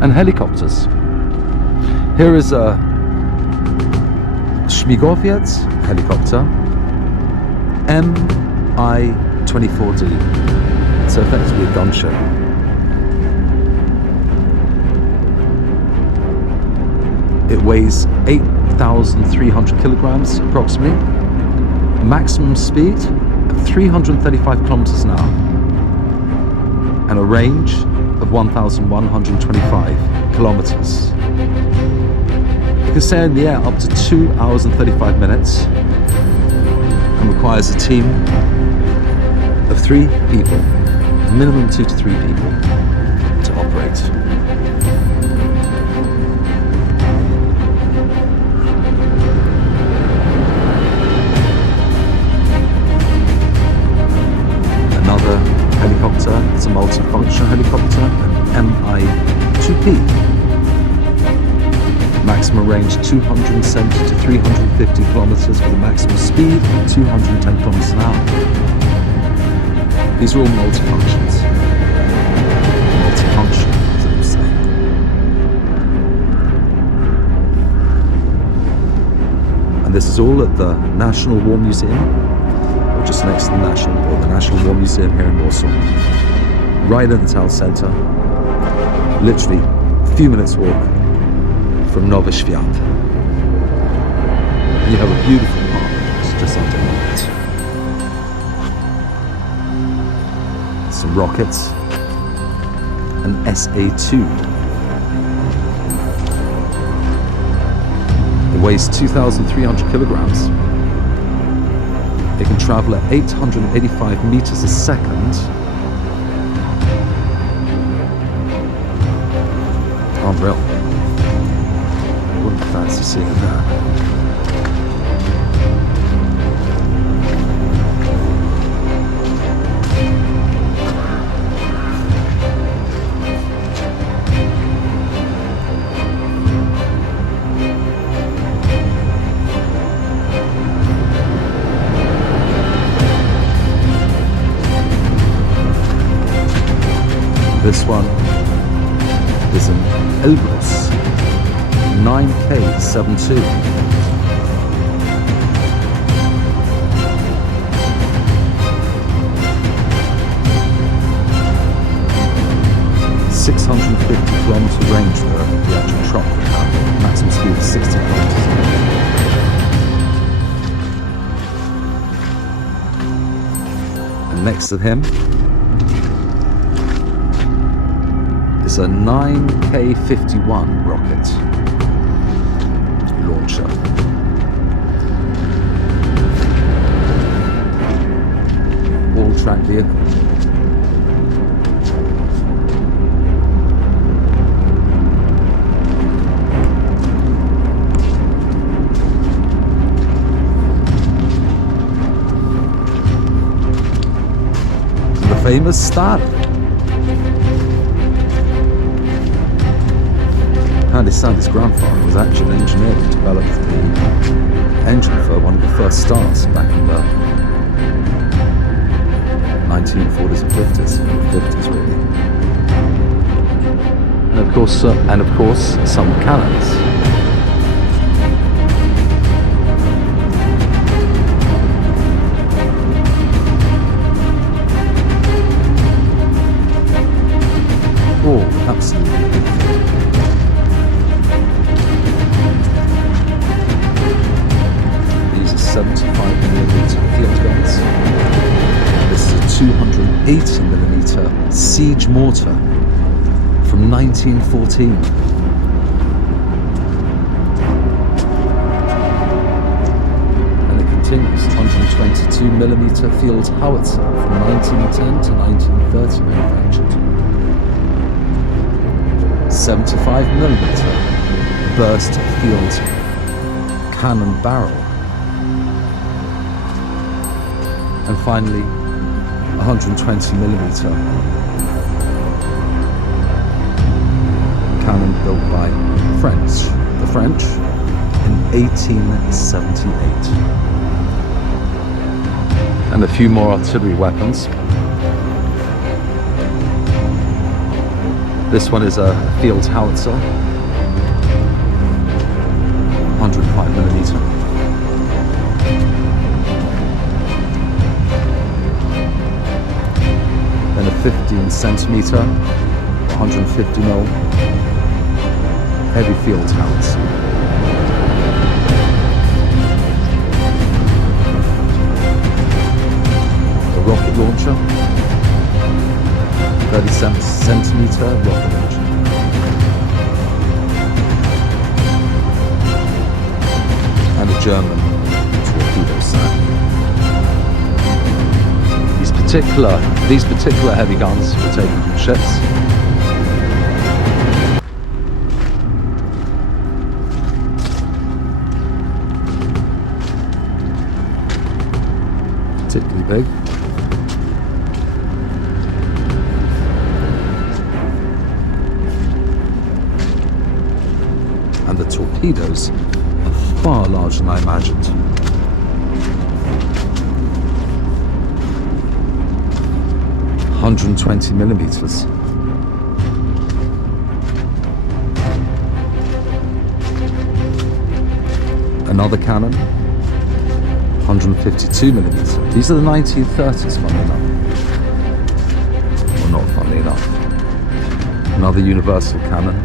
and helicopters. Here is a Śmigłowiec helicopter Mi-24D, so effectively a gunship. It weighs 8,300 kilograms approximately, maximum speed of 335 kilometers an hour, and a range of 1,125 kilometers. It can stay in the air up to 2 hours and 35 minutes and requires a team of 3 people, minimum 2 to 3 people, to operate. Another helicopter is a multifunction helicopter, an Mi-2P. Maximum range 270 to 350 kilometers with a maximum speed of 210 kilometers an hour. These are all multifunctions. Multifunction, as I was saying. And this is all at the National War Museum, or just next to the National War Museum here in Warsaw. Right in the town centre, literally a few minutes walk from Nowy Świat. And you have a beautiful park just underneath it. Some rockets, an SA-2. It weighs 2,300 kilograms. It can travel at 885 meters a second. Unreal. Wouldn't fancy seeing that. This one is an Elbrus 9K72. .650-kilometer range for the actual truck would have. Maximum speed of 60 kilometers an hour. And next to him is a 9K51 rocket launcher. All-track vehicle. The famous Stad. Apparently his grandfather was actually an engineer who developed the engine for one of the first stars back in the 1940s and 50s really. And of course some cannons. Oh, absolutely beautiful. These are 75mm field guns. This is a 280mm siege mortar from 1914. And it continues, 122mm field howitzer from 1910 to 1930 manufactured. 75mm burst field cannon barrel. And finally, 120mm cannon built by the French in 1878. And a few more artillery weapons. This one is a field howitzer, 105mm. Then a 15cm, 150mm heavy field howitzer. A rocket launcher, 30cm rocket launcher. And a German torpedo sack. These particular heavy guns were taken from ships. Particularly big. And the torpedoes are far larger than I imagined. $120mm. Another cannon, 152mm. These are the 1930s, funnily enough. Well, not funnily enough. Another universal cannon,